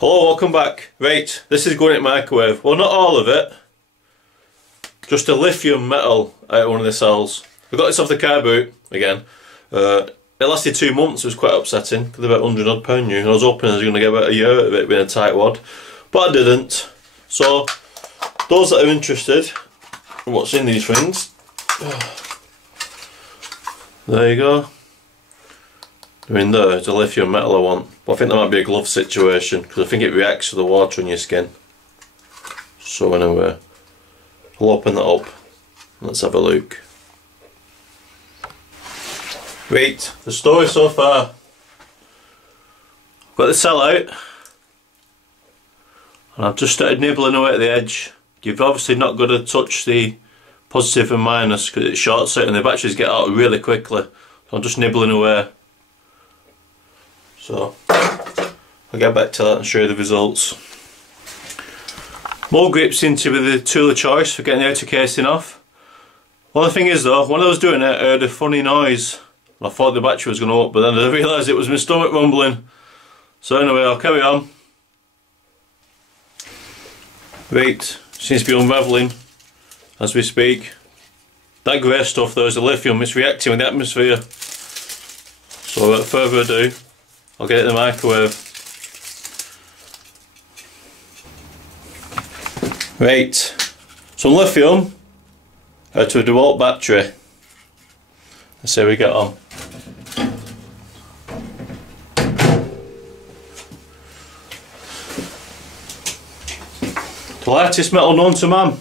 Hello, welcome back. Right, this is going in microwave. Well, not all of it. Just a lithium metal out of one of the cells. We got this off the car boot again. It lasted 2 months. It was quite upsetting because about £100 odd new. And I was hoping I was going to get about a year out of it being a tight wad, but I didn't. So those that are interested in what's in these things, there you go. I mean, there's a lithium metal I want, but I think that might be a glove situation because I think it reacts to the water on your skin. So anyway, I'll open that up. Let's have a look. Right, the story so far. I've got the cell out and I've just started nibbling away at the edge. You've obviously not got to touch the positive and minus because it shorts out and the batteries get out really quickly. So I'm just nibbling away. So I'll get back to that and show you the results. More grip seems to be the tool of choice for getting the outer casing off. Well, the thing is though, when I was doing it I heard a funny noise. I thought the battery was going to up, but then I realised it was my stomach rumbling. So anyway, I'll carry on. Right, seems to be unravelling as we speak. That grey stuff though is the lithium, it's reacting with the atmosphere. So without further ado, I'll get it in the microwave. Right, some lithium out of a DeWalt battery. Let's see how we get on. The lightest metal known to man.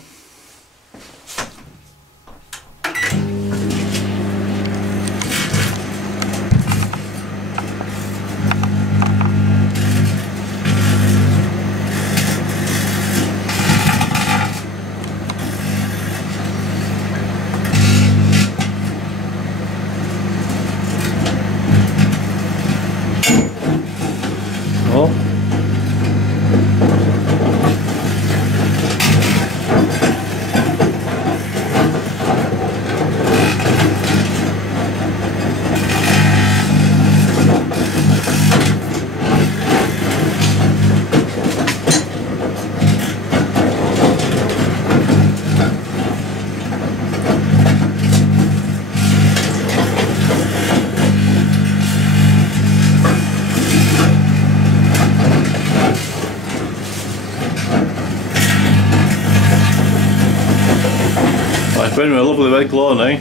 It's burning a lovely red glow now.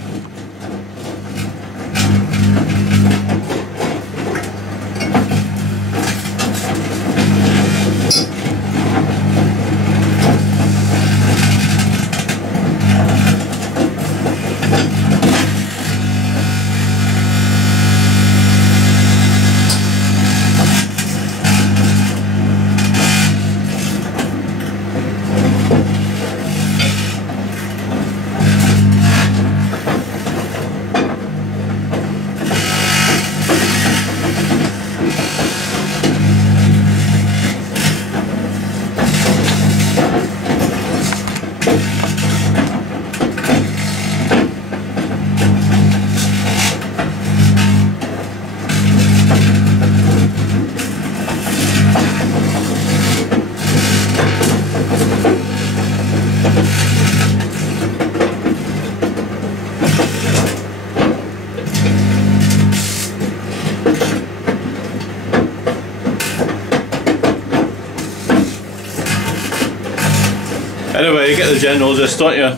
Anyway, you get the general gist, don't you?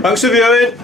Thanks for viewing!